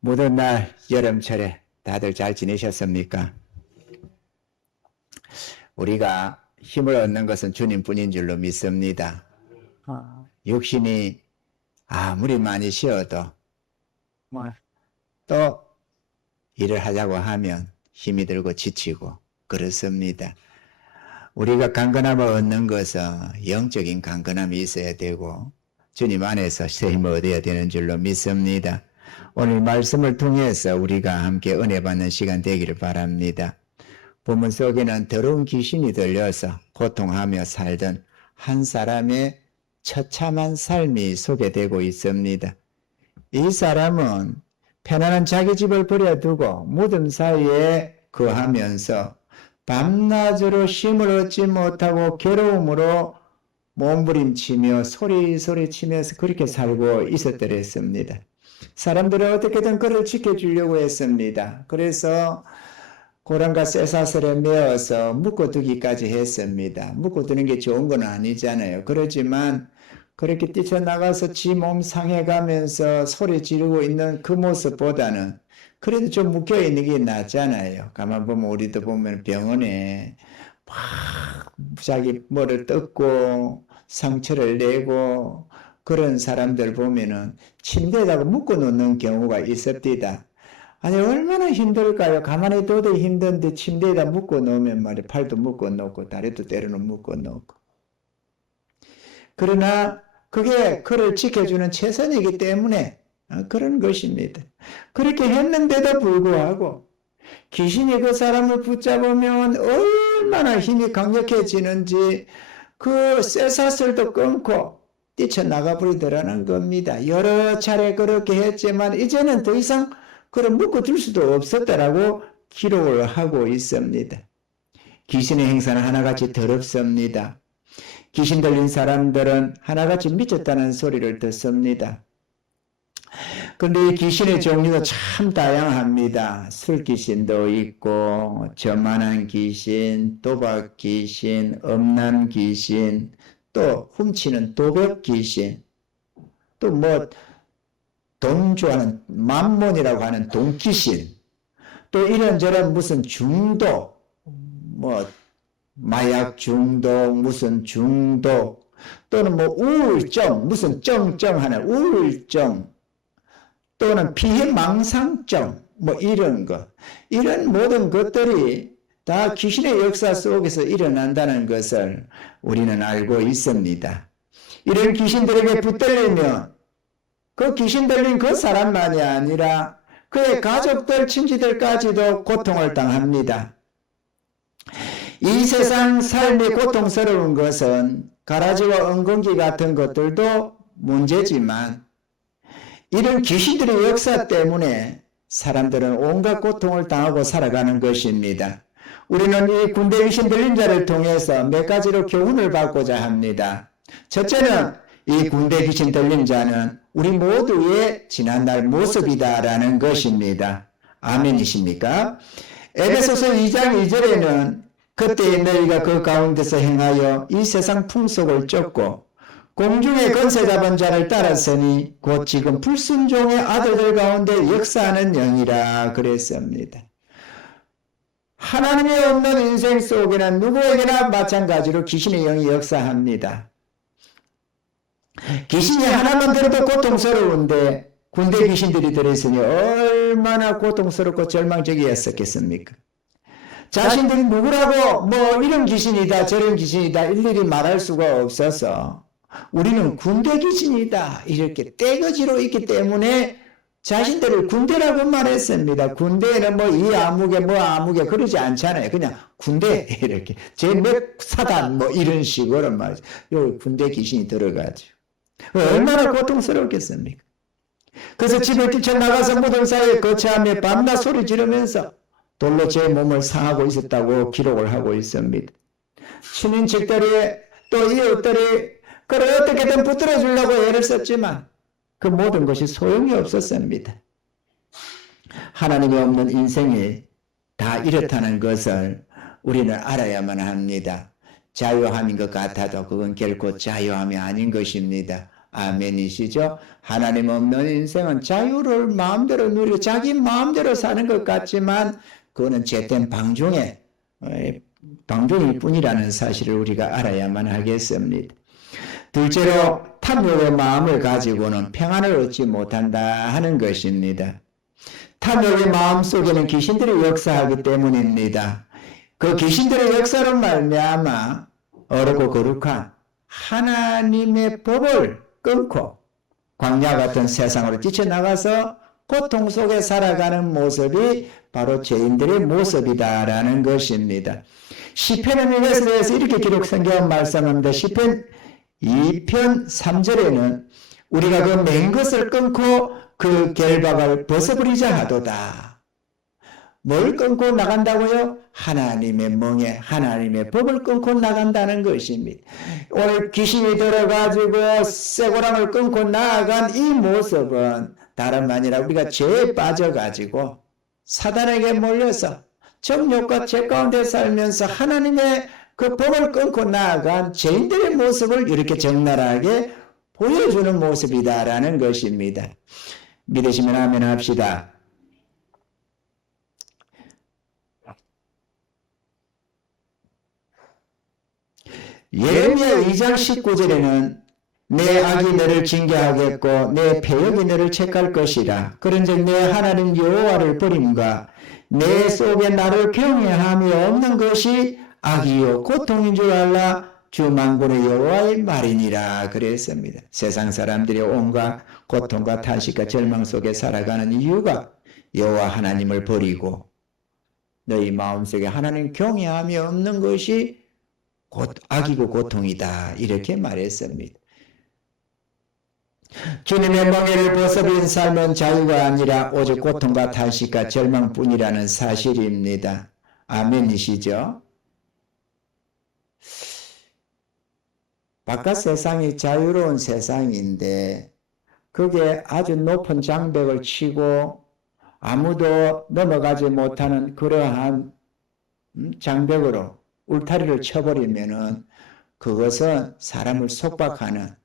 모든 날 여름철에 다들 잘 지내셨습니까? 우리가 힘을 얻는 것은 주님뿐인 줄로 믿습니다. 육신이 아무리 많이 쉬어도 또 일을 하자고 하면 힘이 들고 지치고 그렇습니다. 우리가 강건함을 얻는 것은 영적인 강건함이 있어야 되고 주님 안에서 새 힘을 얻어야 되는 줄로 믿습니다. 오늘 말씀을 통해서 우리가 함께 은혜 받는 시간 되기를 바랍니다. 본문 속에는 더러운 귀신이 들려서 고통하며 살던 한 사람의 처참한 삶이 소개되고 있습니다. 이 사람은 편안한 자기 집을 버려두고 무덤 사이에 거하면서 밤낮으로 쉼을 얻지 못하고 괴로움으로 몸부림치며 소리치면서 그렇게 살고 있었더랬습니다. 사람들은 어떻게든 그를 지켜주려고 했습니다. 그래서 고랑과 쇠사슬에 메어서 묶어두기까지 했습니다. 묶어두는 게 좋은 건 아니잖아요. 그렇지만 그렇게 뛰쳐나가서 지 몸 상해가면서 소리 지르고 있는 그 모습보다는 그래도 좀 묶여있는 게 낫잖아요. 가만 보면 우리도 보면 병원에 막 자기 뭐를 뜯고 상처를 내고 그런 사람들 보면은 침대에다가 묶어놓는 경우가 있습니다. 아니 얼마나 힘들까요? 가만히 둬도 힘든데 침대에다 묶어놓으면 말이야 팔도 묶어놓고 다리도 때로는 묶어놓고. 그러나 그게 그를 지켜주는 최선이기 때문에 그런 것입니다. 그렇게 했는데도 불구하고 귀신이 그 사람을 붙잡으면 얼마나 힘이 강력해지는지 그 쇠사슬도 끊고 뛰쳐나가 버리더라는 겁니다. 여러 차례 그렇게 했지만 이제는 더 이상 그를 묶어둘 수도 없었다라고 기록을 하고 있습니다. 귀신의 행사는 하나같이 더럽습니다. 귀신 들린 사람들은 하나같이 미쳤다는 소리를 듣습니다. 그런데 이 귀신의 종류도 참 다양합니다. 술귀신도 있고 저만한 귀신, 도박 귀신, 음란 귀신, 또 훔치는 도벽 귀신, 또 뭐 돈 좋아하는 만몬이라고 하는 돈귀신, 또 이런저런 무슨 중독, 뭐 마약 중독, 무슨 중독, 또는 뭐 우울증, 무슨 하는 우울증, 또는 피해망상증, 뭐 이런 것. 이런 모든 것들이 다 귀신의 역사 속에서 일어난다는 것을 우리는 알고 있습니다. 이런 귀신들에게 붙들리면 그 귀신 들린 그 사람만이 아니라 그의 가족들, 친지들까지도 고통을 당합니다. 이 세상 삶이 고통스러운 것은 가라지와 엉겅기 같은 것들도 문제지만 이런 귀신들의 역사 때문에 사람들은 온갖 고통을 당하고 살아가는 것입니다. 우리는 이 군대 귀신 들린 자를 통해서 몇 가지로 교훈을 받고자 합니다. 첫째는 이 군대 귀신 들린 자는 우리 모두의 지난날 모습이다라는 것입니다. 아멘이십니까? 에베소서 2장 2절에는 그때 너희가 그 가운데서 행하여 이 세상 풍속을 쫓고 공중의 권세 잡은 자를 따랐으니 곧 지금 불순종의 아들들 가운데 역사하는 영이라 그랬습니다. 하나님이 없는 인생 속에는 누구에게나 마찬가지로 귀신의 영이 역사합니다. 귀신이 하나만 들어도 고통스러운데 군대 귀신들이 들어있으니 얼마나 고통스럽고 절망적이었겠습니까? 자신들이 누구라고 뭐 이런 귀신이다 저런 귀신이다 일일이 말할 수가 없어서 우리는 군대 귀신이다 이렇게 떼거지로 있기 때문에 자신들을 군대라고 말했습니다. 군대에는 뭐 이 아무개 뭐 아무개 그러지 않잖아요. 그냥 군대 이렇게 제 몇 사단 뭐 이런 식으로 말이죠. 여기 군대 귀신이 들어가죠. 얼마나 고통스럽겠습니까? 그래서 집을 뛰쳐나가서 무덤 사이에 거처하며 밤낮 소리 지르면서 돌로 제 몸을 상하고 있었다고 기록을 하고 있습니다. 친인척들이 또 이웃들이 그를 어떻게든 붙들어 주려고 애를 썼지만 그 모든 것이 소용이 없었습니다. 하나님이 없는 인생이 다 이렇다는 것을 우리는 알아야만 합니다. 자유함인 것 같아도 그건 결코 자유함이 아닌 것입니다. 아멘이시죠? 하나님 없는 인생은 자유를 마음대로 누리고 자기 마음대로 사는 것 같지만 그거는 죄된 방종일 뿐이라는 사실을 우리가 알아야만 하겠습니다. 둘째로 탐욕의 마음을 가지고는 평안을 얻지 못한다 하는 것입니다. 탐욕의 마음 속에는 귀신들이 역사하기 때문입니다. 그 귀신들의 역사로 말미암아 어렵고 거룩한 하나님의 법을 끊고 광야 같은 세상으로 뛰쳐나가서 고통 속에 살아가는 모습이 바로 죄인들의 모습이다라는 것입니다. 시편은 이것에 대해서 이렇게 기록 성경 말씀합니다. 시편 2편 3절에는 우리가 그 맨 것을 끊고 그 결박을 벗어버리자 하도다. 뭘 끊고 나간다고요? 하나님의 멍에 하나님의 법을 끊고 나간다는 것입니다. 오늘 귀신이 들어가지고 쇠고랑을 끊고 나아간 이 모습은 다름 아니라 우리가 죄에 빠져가지고 사단에게 몰려서 정욕과 죄 가운데 살면서 하나님의 그 법을 끊고 나아간 죄인들의 모습을 이렇게 적나라하게 보여주는 모습이다라는 것입니다. 믿으시면 아멘 합시다. 예레미야 2장 19절에는 내 악이 너를 징계하겠고 내 패역이 너를 책할 것이라. 그런즉 내 하나님 여호와를 버림과 내 속에 나를 경외함이 없는 것이 악이요 고통인 줄 알라. 주 만군의 여호와의 말이니라 그랬습니다. 세상 사람들이 온갖 고통과 탄식과 절망 속에 살아가는 이유가 여호와 하나님을 버리고 너희 마음속에 하나님 경외함이 없는 것이 악이고 고통이다 이렇게 말했습니다. 주님의 멍에를 벗어버린 삶은 자유가 아니라 오직 고통과 탄식과 절망뿐이라는 사실입니다. 아멘이시죠? 바깥 세상이 자유로운 세상인데 그게 아주 높은 장벽을 치고 아무도 넘어가지 못하는 그러한 장벽으로 울타리를 쳐버리면은 그것은 사람을 속박하는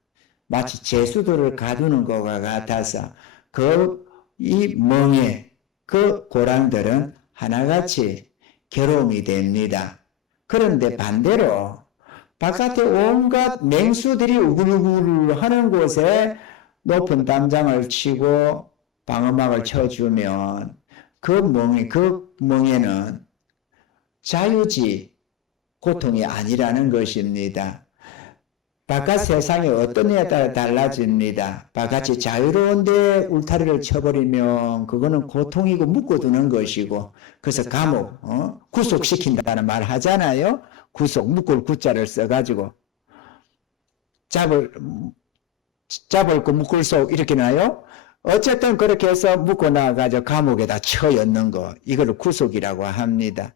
마치 죄수들을 가두는 것과 같아서 이 멍에 그 고랑들은 하나같이 괴로움이 됩니다. 그런데 반대로 바깥에 온갖 맹수들이 우글우글 하는 곳에 높은 담장을 치고 방어막을 쳐주면 그 멍에는 자유지 고통이 아니라는 것입니다. 바깥 세상이 어떤 애에 따라 달라집니다. 바깥이 자유로운데 울타리를 쳐버리면 그거는 고통이고 묶어두는 것이고 그래서 감옥 구속시킨다는 말 하잖아요. 구속 묶을 구자를 써가지고 잡을 거 묶을 속 이렇게 나요. 어쨌든 그렇게 해서 묶어 나가지고 감옥에다 쳐였는 거 이걸 구속이라고 합니다.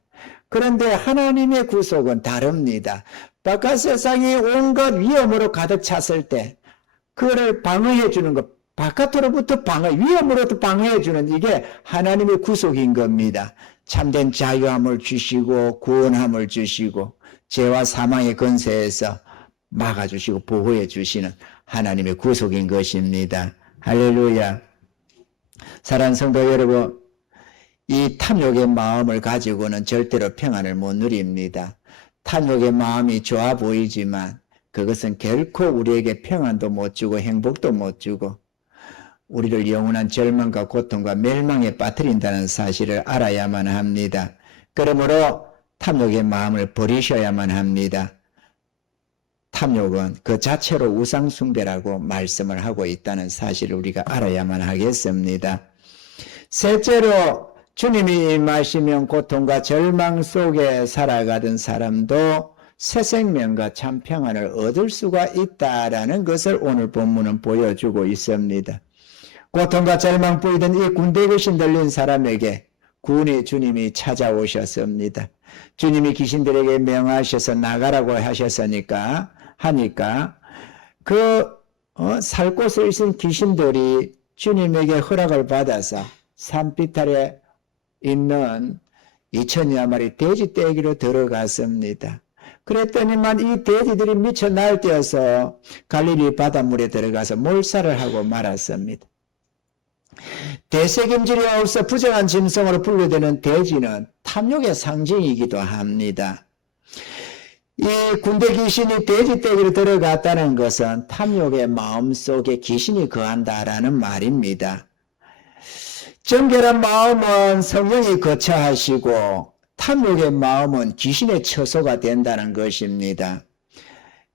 그런데 하나님의 구속은 다릅니다. 바깥 세상이 온갖 위험으로 가득 찼을 때 그거를 방어해 주는 것, 바깥으로부터 위험으로부터 방어해 주는 이게 하나님의 구속인 겁니다. 참된 자유함을 주시고 구원함을 주시고 죄와 사망의 권세에서 막아주시고 보호해 주시는 하나님의 구속인 것입니다. 할렐루야. 사랑하는 성도 여러분, 이 탐욕의 마음을 가지고는 절대로 평안을 못 누립니다. 탐욕의 마음이 좋아 보이지만 그것은 결코 우리에게 평안도 못 주고 행복도 못 주고 우리를 영원한 절망과 고통과 멸망에 빠뜨린다는 사실을 알아야만 합니다. 그러므로 탐욕의 마음을 버리셔야만 합니다. 탐욕은 그 자체로 우상숭배라고 말씀을 하고 있다는 사실을 우리가 알아야만 하겠습니다. 셋째로 주님이 임하시면 고통과 절망 속에 살아가던 사람도 새 생명과 참 평안을 얻을 수가 있다라는 것을 오늘 본문은 보여주고 있습니다. 고통과 절망 보이던 이 군대 귀신 들린 사람에게 구원의 주님이 찾아오셨습니다. 주님이 귀신들에게 명하셔서 나가라고 하셨으니까 살 곳에 있는 귀신들이 주님에게 허락을 받아서 산비탈에 있는 2000여 마리 돼지 떼기로 들어갔습니다. 그랬더니만 이 돼지들이 미쳐 날뛰어서 갈릴리 바닷물에 들어가서 몰살을 하고 말았습니다. 대책임질이 없어 부정한 짐승으로 분류되는 돼지는 탐욕의 상징이기도 합니다. 이 군대 귀신이 돼지 떼기로 들어갔다는 것은 탐욕의 마음속에 귀신이 거한다라는 말입니다. 정결한 마음은 성령이 거처하시고 탐욕의 마음은 귀신의 처소가 된다는 것입니다.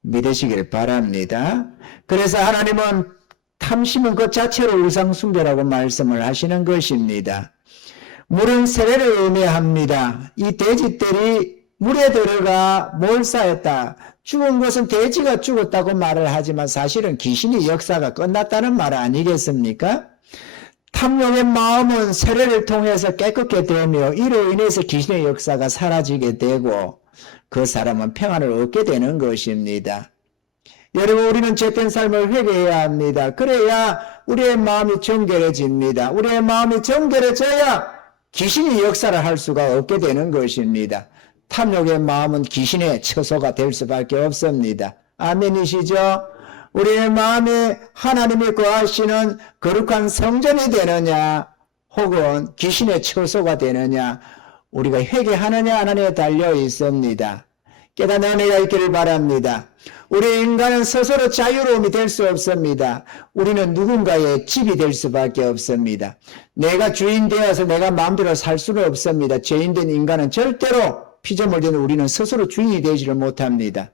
믿으시길 바랍니다. 그래서 하나님은 탐심은 그 자체로 우상숭배라고 말씀을 하시는 것입니다. 물은 세례를 의미합니다. 이 돼지들이 물에 들어가 몰사했다. 죽은 것은 돼지가 죽었다고 말을 하지만 사실은 귀신의 역사가 끝났다는 말 아니겠습니까? 탐욕의 마음은 세례를 통해서 깨끗게 되며 이로 인해서 귀신의 역사가 사라지게 되고 그 사람은 평안을 얻게 되는 것입니다. 여러분, 우리는 죄된 삶을 회개해야 합니다. 그래야 우리의 마음이 정결해집니다. 우리의 마음이 정결해져야 귀신이 역사를 할 수가 없게 되는 것입니다. 탐욕의 마음은 귀신의 처소가 될 수밖에 없습니다. 아멘이시죠? 우리의 마음에 하나님이 거하시는 거룩한 성전이 되느냐 혹은 귀신의 처소가 되느냐, 우리가 회개하느냐 안 하느냐에 달려 있습니다. 깨닫는 은혜가 있기를 바랍니다. 우리 인간은 스스로 자유로움이 될 수 없습니다. 우리는 누군가의 집이 될 수밖에 없습니다. 내가 주인 되어서 내가 마음대로 살 수는 없습니다. 죄인된 인간은 절대로, 피조물된 우리는 스스로 주인이 되지를 못합니다.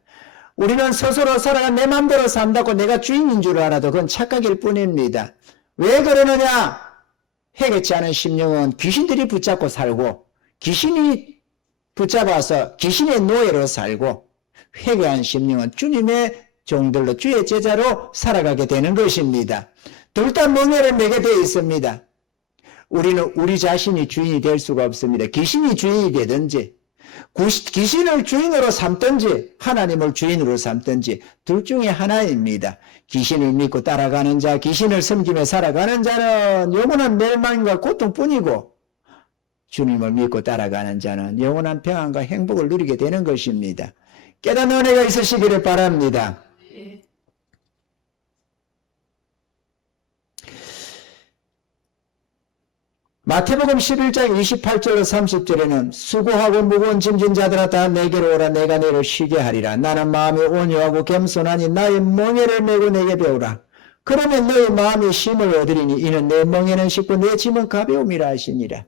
우리는 스스로 살아가 내 마음대로 산다고 내가 주인인 줄 알아도 그건 착각일 뿐입니다. 왜 그러느냐? 회개치 않은 심령은 귀신들이 붙잡고 살고, 귀신이 붙잡아서 귀신의 노예로 살고, 회개한 심령은 주님의 종들로, 주의 제자로 살아가게 되는 것입니다. 둘 다 멍에를 매게 되어 있습니다. 우리는 우리 자신이 주인이 될 수가 없습니다. 귀신이 주인이 되든지, 귀신을 주인으로 삼든지, 하나님을 주인으로 삼든지, 둘 중에 하나입니다. 귀신을 믿고 따라가는 자, 귀신을 섬기며 살아가는 자는 영원한 멸망과 고통뿐이고, 주님을 믿고 따라가는 자는 영원한 평안과 행복을 누리게 되는 것입니다. 깨닫는 은혜가 있으시기를 바랍니다. 마태복음 11장 28절로 30절에는 수고하고 무거운 짐진 자들아 다 내게로 오라, 내가 너희를 쉬게 하리라. 나는 마음이 온유하고 겸손하니 나의 멍에를 메고 내게 배우라. 그러면 너희 마음이 쉼을 얻으리니 이는 내 멍에는 쉽고 내 짐은 가벼움이라 하시니라.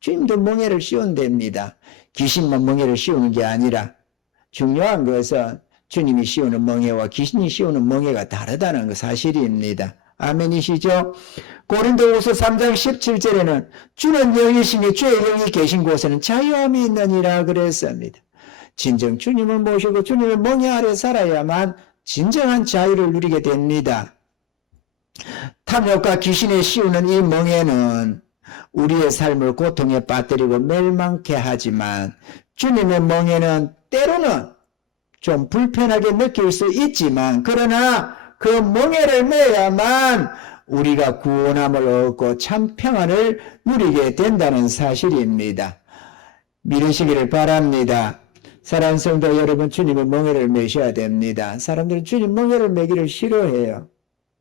주님도 멍에를 씌운답니다. 귀신만 멍에를 씌우는 게 아니라 중요한 것은 주님이 씌우는 멍에와 귀신이 씌우는 멍에가 다르다는 그 사실입니다. 아멘이시죠? 고린도후서 3장 17절에는 주는 영이시니 주의 영이 계신 곳에는 자유함이 있느니라 그랬습니다. 진정 주님을 모시고 주님의 멍에 아래 살아야만 진정한 자유를 누리게 됩니다. 탐욕과 귀신이 씌우는 이 멍에는 우리의 삶을 고통에 빠뜨리고 멸망케 하지만, 주님의 멍에는 때로는 좀 불편하게 느낄 수 있지만, 그러나 그 멍에를 매야만 우리가 구원함을 얻고 참 평안을 누리게 된다는 사실입니다. 믿으시기를 바랍니다. 사랑하는 성도 여러분, 주님의 멍에를 매셔야 됩니다. 사람들은 주님 멍에를 매기를 싫어해요.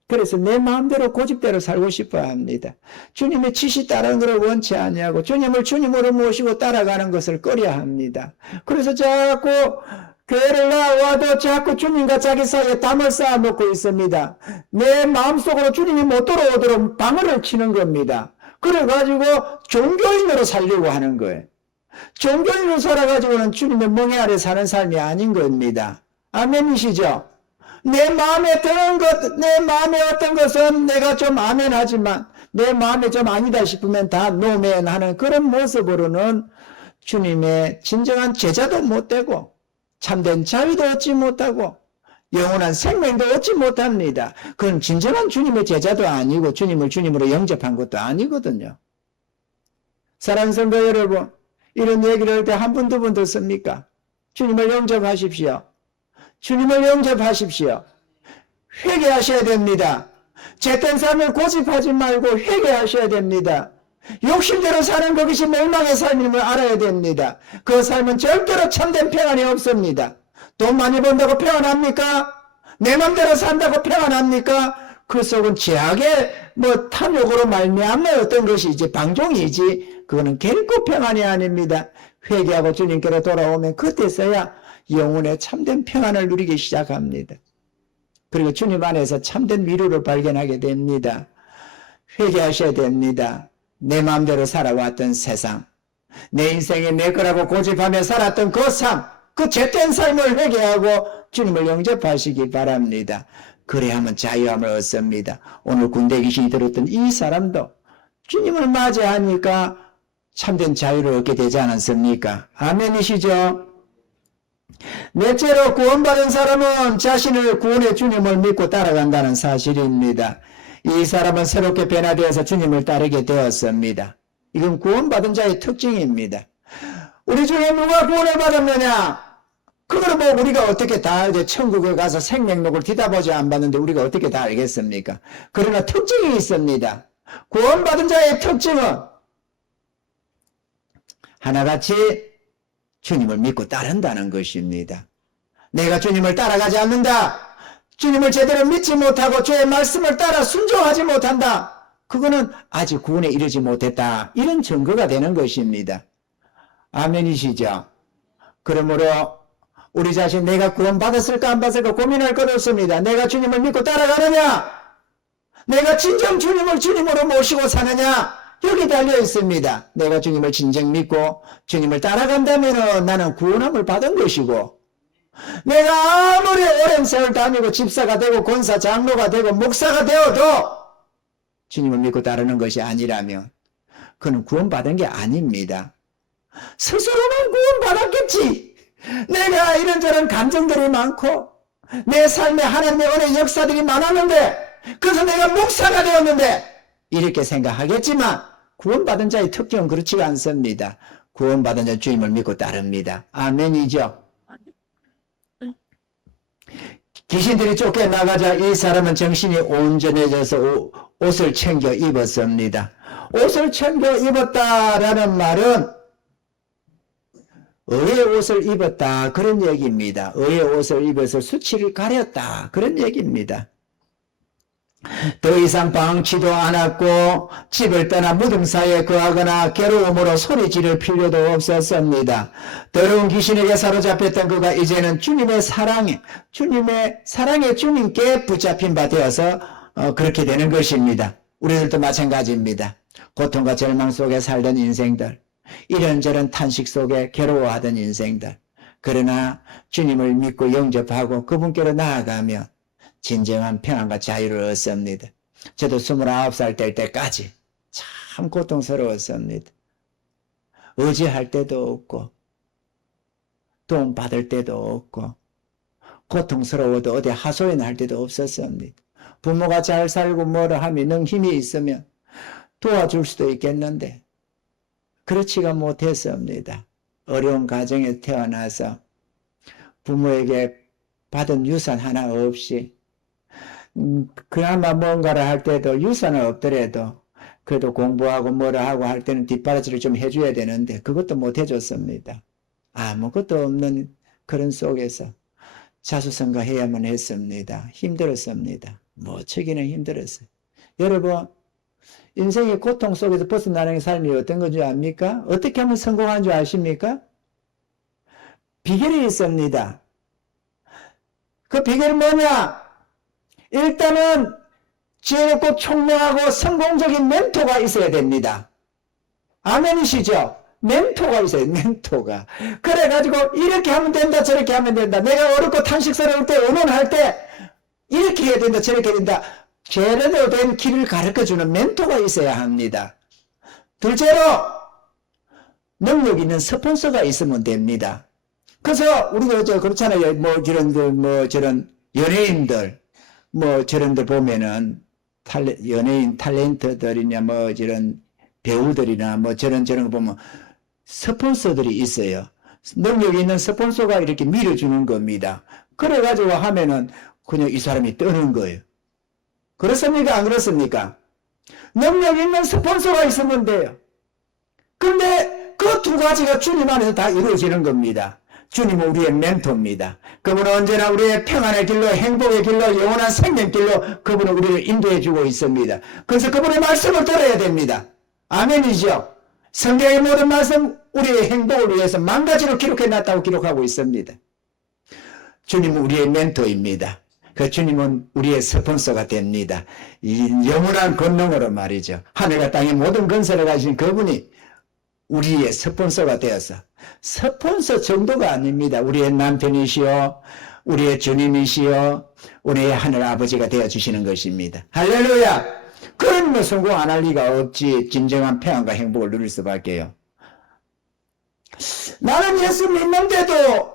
그래서 내 마음대로 고집대로 살고 싶어 합니다. 주님의 지시 따르는 것을 원치 아니하고 주님을 주님으로 모시고 따라가는 것을 꺼려 합니다. 그래서 자꾸 교회를 나와도 자꾸 주님과 자기 사이에 담을 쌓아놓고 있습니다. 내 마음속으로 주님이 못 들어오도록 방어를 치는 겁니다. 그래가지고 종교인으로 살려고 하는 거예요. 종교인으로 살아가지고는 주님의 멍에 아래 사는 삶이 아닌 겁니다. 아멘이시죠? 내 마음에 드는 것, 내 마음에 어떤 것은 내가 좀 아멘하지만 내 마음에 좀 아니다 싶으면 다 노멘하는 그런 모습으로는 주님의 진정한 제자도 못 되고 참된 자유도 얻지 못하고 영원한 생명도 얻지 못합니다. 그건 진정한 주님의 제자도 아니고 주님을 주님으로 영접한 것도 아니거든요. 사랑하는 성도 여러분, 이런 얘기를 할 때 한 번, 두 번 듣습니까? 주님을 영접하십시오. 주님을 영접하십시오. 회개하셔야 됩니다. 죄된 삶을 고집하지 말고 회개하셔야 됩니다. 욕심대로 사는 것이 멸망의 삶임을 알아야 됩니다. 그 삶은 절대로 참된 평안이 없습니다. 돈 많이 번다고 평안합니까? 내 맘대로 산다고 평안합니까? 그 속은 죄악의 탐욕으로 말미암는 어떤 것이 이제 방종이지 그거는 결코 평안이 아닙니다. 회개하고 주님께로 돌아오면 그때서야 영혼의 참된 평안을 누리기 시작합니다. 그리고 주님 안에서 참된 위로를 발견하게 됩니다. 회개하셔야 됩니다. 내 마음대로 살아왔던 세상, 내 인생이 내 거라고 고집하며 살았던 그 삶, 그 죄된 삶을 회개하고 주님을 영접하시기 바랍니다. 그래야만 자유함을 얻습니다. 오늘 군대 귀신이 들었던 이 사람도 주님을 맞이하니까 참된 자유를 얻게 되지 않았습니까? 아멘이시죠? 넷째로 구원받은 사람은 자신을 구원의 주님을 믿고 따라간다는 사실입니다. 이 사람은 새롭게 변화되어서 주님을 따르게 되었습니다. 이건 구원받은 자의 특징입니다. 우리 중에 누가 구원을 받았느냐? 그걸 우리가 어떻게 다 이제 천국에 가서 생명록을 뒤다보지 안 봤는데 우리가 어떻게 다 알겠습니까? 그러나 특징이 있습니다. 구원받은 자의 특징은 하나같이 주님을 믿고 따른다는 것입니다. 내가 주님을 따라가지 않는다. 주님을 제대로 믿지 못하고 주의 말씀을 따라 순종하지 못한다. 그거는 아직 구원에 이르지 못했다. 이런 증거가 되는 것입니다. 아멘이시죠? 그러므로 우리 자신 내가 구원받았을까 안 받았을까 고민할 것 없습니다. 내가 주님을 믿고 따라가느냐? 내가 진정 주님을 주님으로 모시고 사느냐? 여기 달려 있습니다. 내가 주님을 진정 믿고 주님을 따라간다면 나는 구원함을 받은 것이고 내가 아무리 오랜 세월 다니고 집사가 되고 권사 장로가 되고 목사가 되어도 주님을 믿고 따르는 것이 아니라면 그는 구원받은 게 아닙니다. 스스로는 구원받았겠지. 내가 이런저런 감정들이 많고 내 삶에 하나님의 은혜 역사들이 많았는데 그래서 내가 목사가 되었는데 이렇게 생각하겠지만 구원받은 자의 특징은 그렇지가 않습니다. 구원받은 자 주님을 믿고 따릅니다. 아멘이죠. 귀신들이 쫓겨나가자 이 사람은 정신이 온전해져서 옷을 챙겨 입었습니다. 옷을 챙겨 입었다라는 말은 의의 옷을 입었다 그런 얘기입니다. 의의 옷을 입어서 수치를 가렸다 그런 얘기입니다. 더 이상 방치도 않았고 집을 떠나 무덤 사이에 거하거나 괴로움으로 소리 지를 필요도 없었습니다. 더러운 귀신에게 사로잡혔던 그가 이제는 주님의 사랑에 주님께 붙잡힌 바 되어서 그렇게 되는 것입니다. 우리들도 마찬가지입니다. 고통과 절망 속에 살던 인생들, 이런저런 탄식 속에 괴로워하던 인생들, 그러나 주님을 믿고 영접하고 그분께로 나아가면 진정한 평안과 자유를 얻습니다. 저도 29살 될 때까지 참 고통스러웠습니다. 의지할 때도 없고 도움 받을 때도 없고 고통스러워도 어디 하소연할 때도 없었습니다. 부모가 잘 살고 뭐라 하면 능 힘이 있으면 도와줄 수도 있겠는데 그렇지가 못했습니다. 어려운 가정에 태어나서 부모에게 받은 유산 하나 없이 그나마 뭔가를 할 때도 유산은 없더라도 그래도 공부하고 뭐라 하고 할 때는 뒷바라지를 좀 해줘야 되는데 그것도 못 해줬습니다. 아무것도 없는 그런 속에서 자수성가해야만 했습니다. 힘들었습니다. 무척이나 힘들었어요. 여러분 인생의 고통 속에서 벗어나는 삶이 어떤 건지 압니까? 어떻게 하면 성공한 줄 아십니까? 비결이 있습니다. 그 비결은 뭐냐? 일단은 지혜롭고 총명하고 성공적인 멘토가 있어야 됩니다. 아멘이시죠? 멘토가 있어요. 멘토가. 그래가지고 이렇게 하면 된다 저렇게 하면 된다. 내가 어렵고 탄식스러울 때 의논할 때 이렇게 해야 된다 저렇게 해야 된다. 제대로 된 길을 가르쳐주는 멘토가 있어야 합니다. 둘째로 능력 있는 스폰서가 있으면 됩니다. 그래서 우리가 그렇잖아요. 저런 연예인들 저런들 보면은 연예인 탤런트들이냐 저런 배우들이나 저런 거 보면 스폰서들이 있어요. 능력 있는 스폰서가 이렇게 밀어주는 겁니다. 그래가지고 하면은 그냥 이 사람이 뜨는 거예요. 그렇습니까? 안 그렇습니까? 능력 있는 스폰서가 있으면 돼요. 근데 그 두 가지가 주님 안에서 다 이루어지는 겁니다. 주님은 우리의 멘토입니다. 그분은 언제나 우리의 평안의 길로, 행복의 길로, 영원한 생명 길로 그분은 우리를 인도해 주고 있습니다. 그래서 그분의 말씀을 들어야 됩니다. 아멘이죠. 성경의 모든 말씀 우리의 행복을 위해서 만 가지로 기록해 놨다고 기록하고 있습니다. 주님은 우리의 멘토입니다. 그 주님은 우리의 스폰서가 됩니다. 이 영원한 권능으로 말이죠. 하늘과 땅의 모든 건설을 가진 그분이 우리의 스폰서가 되어서, 스폰서 정도가 아닙니다. 우리의 남편이시요, 우리의 주님이시요, 우리의 하늘 아버지가 되어주시는 것입니다. 할렐루야! 그러면 성공 안 할 리가 없지. 진정한 평안과 행복을 누릴 수밖에요. 나는 예수 믿는데도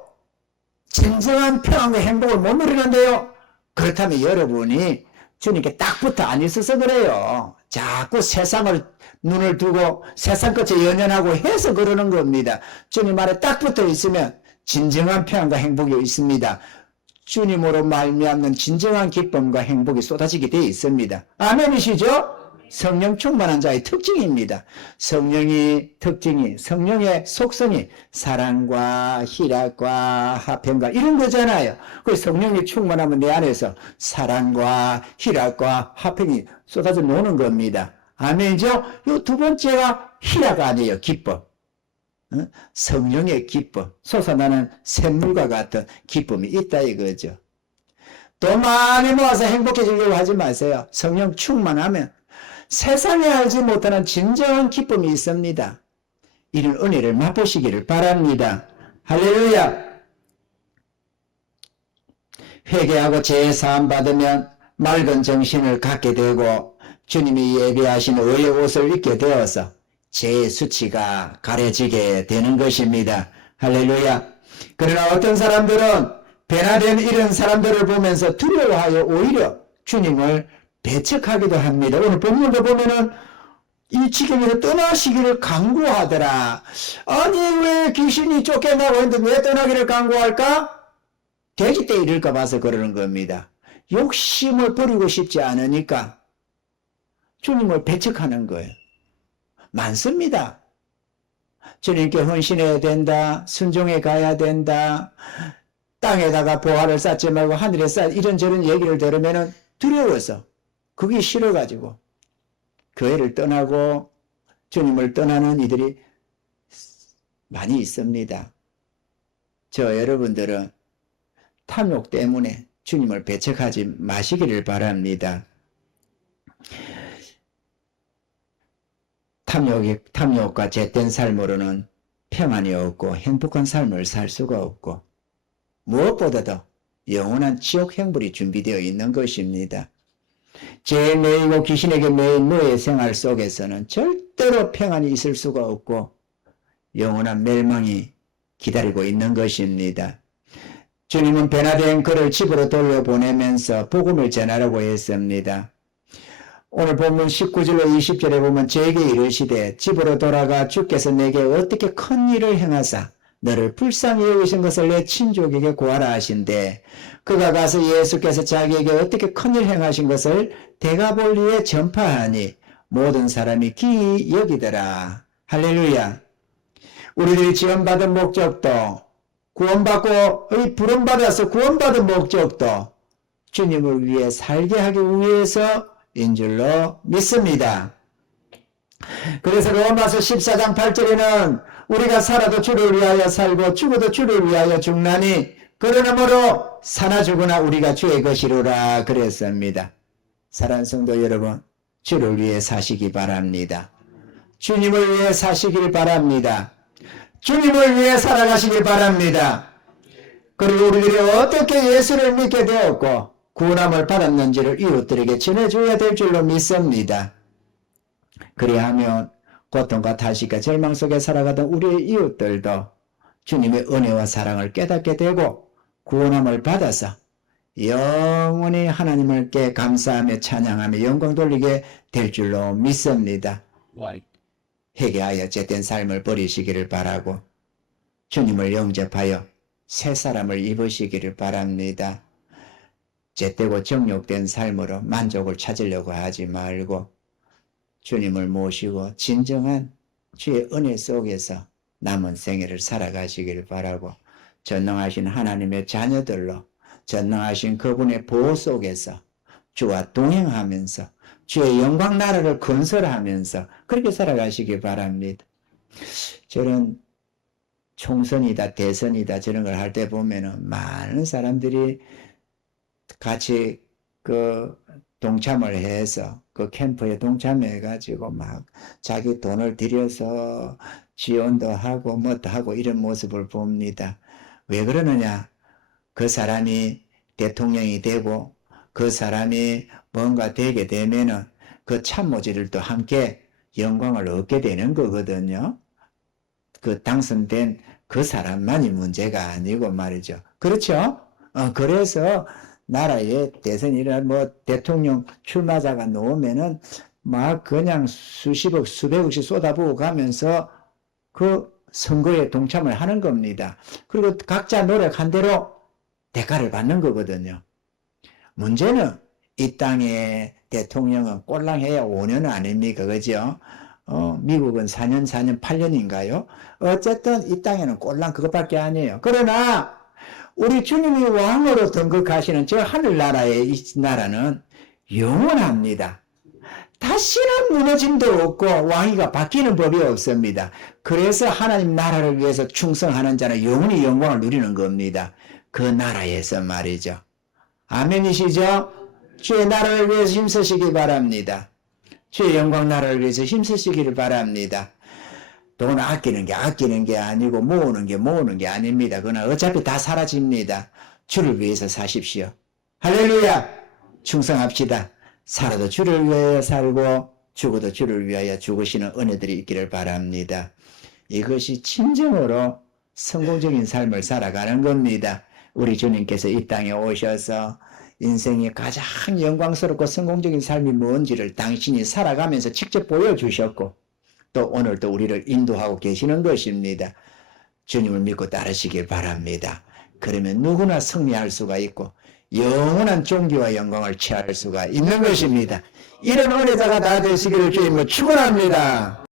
진정한 평안과 행복을 못 누리는데요. 그렇다면 여러분이 주님께 딱 붙어 안 있어서 그래요. 자꾸 세상을 눈을 두고 세상 것에 연연하고 해서 그러는 겁니다. 주님 아래 딱 붙어 있으면 진정한 평안과 행복이 있습니다. 주님으로 말미암는 진정한 기쁨과 행복이 쏟아지게 되어 있습니다. 아멘이시죠? 성령 충만한 자의 특징입니다. 성령의 속성이 사랑과 희락과 화평과 이런 거잖아요. 그 성령이 충만하면 내 안에서 사랑과 희락과 화평이 쏟아져 노는 겁니다. 아멘이죠? 이 두 번째가 희락 아니에요. 기쁨. 성령의 기쁨, 솟아나는 샘물과 같은 기쁨이 있다 이거죠. 돈 많이 모아서 행복해지려고 하지 마세요. 성령 충만하면 세상에 알지 못하는 진정한 기쁨이 있습니다. 이런 은혜를 맛보시기를 바랍니다. 할렐루야. 회개하고 제사함 받으면 맑은 정신을 갖게 되고 주님이 예비하신 의의 옷을 입게 되어서 죄의 수치가 가려지게 되는 것입니다. 할렐루야. 그러나 어떤 사람들은 변화된 이런 사람들을 보면서 두려워하여 오히려 주님을 배척하기도 합니다. 오늘 본문도 보면은 이 지경에서 떠나시기를 강구하더라. 아니 왜 귀신이 쫓겨나고 했는데 왜 떠나기를 강구할까? 돼지 때 이럴까 봐서 그러는 겁니다. 욕심을 버리고 싶지 않으니까 주님을 배척하는 거예요. 많습니다. 주님께 헌신해야 된다. 순종해 가야 된다. 땅에다가 보화를 쌓지 말고 하늘에 쌓 이런저런 얘기를 들으면 두려워서 그게 싫어가지고 교회를 떠나고 주님을 떠나는 이들이 많이 있습니다. 저 여러분들은 탐욕 때문에 주님을 배척하지 마시기를 바랍니다. 탐욕과 잿된 삶으로는 평안이 없고 행복한 삶을 살 수가 없고 무엇보다도 영원한 지옥 행불이 준비되어 있는 것입니다. 죄에 매이고 귀신에게 매인 노예 생활 속에서는 절대로 평안이 있을 수가 없고 영원한 멸망이 기다리고 있는 것입니다. 주님은 변화된 그를 집으로 돌려보내면서 복음을 전하라고 했습니다. 오늘 본문 19절로 20절에 보면 저에게 이르시되 집으로 돌아가 주께서 내게 어떻게 큰 일을 행하사 너를 불쌍히 여기신 것을 내 친족에게 구하라 하신대. 그가 가서 예수께서 자기에게 어떻게 큰일 행하신 것을 데가볼리에 전파하니 모든 사람이 기이 여기더라. 할렐루야. 우리들이 지원받은 목적도 구원받고 부름받아서 구원받은 목적도 주님을 위해 살게 하기 위해서인 줄로 믿습니다. 그래서 로마서 14장 8절에는 우리가 살아도 주를 위하여 살고 죽어도 주를 위하여 죽나니 그러므로 사나 죽으나 우리가 주의 것이로라 그랬습니다. 사랑하는 성도 여러분, 주를 위해 사시기 바랍니다. 주님을 위해 사시길 바랍니다. 주님을 위해 살아가시길 바랍니다. 그리고 우리들이 어떻게 예수를 믿게 되었고 구원함을 받았는지를 이웃들에게 전해줘야 될 줄로 믿습니다. 그리하면 고통과 탄식과 절망 속에 살아가던 우리의 이웃들도 주님의 은혜와 사랑을 깨닫게 되고 구원함을 받아서 영원히 하나님께 감사하며 찬양하며 영광 돌리게 될 줄로 믿습니다. 회개하여 잿된 삶을 버리시기를 바라고 주님을 영접하여 새 사람을 입으시기를 바랍니다. 잿되고 정욕된 삶으로 만족을 찾으려고 하지 말고 주님을 모시고 진정한 주의 은혜 속에서 남은 생애를 살아가시기를 바라고 전능하신 하나님의 자녀들로 전능하신 그분의 보호 속에서 주와 동행하면서 주의 영광 나라를 건설하면서 그렇게 살아가시기 바랍니다. 저는 총선이다 대선이다 저런 걸 할 때 보면은 많은 사람들이 같이 그 동참을 해서 그 캠프에 동참해 가지고 막 자기 돈을 들여서 지원도 하고 뭐도 하고 이런 모습을 봅니다. 왜 그러느냐? 그 사람이 대통령이 되고 그 사람이 뭔가 되게 되면은 그 참모들도 함께 영광을 얻게 되는 거거든요. 그 당선된 그 사람만이 문제가 아니고 말이죠. 그렇죠? 그래서 나라에 대선이나 뭐 대통령 출마자가 나오면은 막 그냥 수십억, 수백억씩 쏟아부어 가면서 그 선거에 동참을 하는 겁니다. 그리고 각자 노력한 대로 대가를 받는 거거든요. 문제는 이 땅의 대통령은 꼴랑해야 5년 아닙니까? 그죠? 미국은 4년, 8년인가요? 어쨌든 이 땅에는 꼴랑 그것밖에 아니에요. 그러나 우리 주님이 왕으로 등극하시는 저 하늘나라의 이 나라는 영원합니다. 다시는 무너짐도 없고 왕위가 바뀌는 법이 없습니다. 그래서 하나님 나라를 위해서 충성하는 자는 영원히 영광을 누리는 겁니다. 그 나라에서 말이죠. 아멘이시죠? 주의 나라를 위해서 힘쓰시기 바랍니다. 주의 영광 나라를 위해서 힘쓰시기를 바랍니다. 돈 아끼는 게 아니고 모으는 게 아닙니다. 그러나 어차피 다 사라집니다. 주를 위해서 사십시오. 할렐루야! 충성합시다. 살아도 주를 위하여 살고 죽어도 주를 위하여 죽으시는 은혜들이 있기를 바랍니다. 이것이 진정으로 성공적인 삶을 살아가는 겁니다. 우리 주님께서 이 땅에 오셔서 인생의 가장 영광스럽고 성공적인 삶이 뭔지를 당신이 살아가면서 직접 보여주셨고 또 오늘도 우리를 인도하고 계시는 것입니다. 주님을 믿고 따르시길 바랍니다. 그러면 누구나 승리할 수가 있고 영원한 존귀와 영광을 취할 수가 있는 것입니다. 이런 은혜자가 다 되시기를 주님을 축원합니다.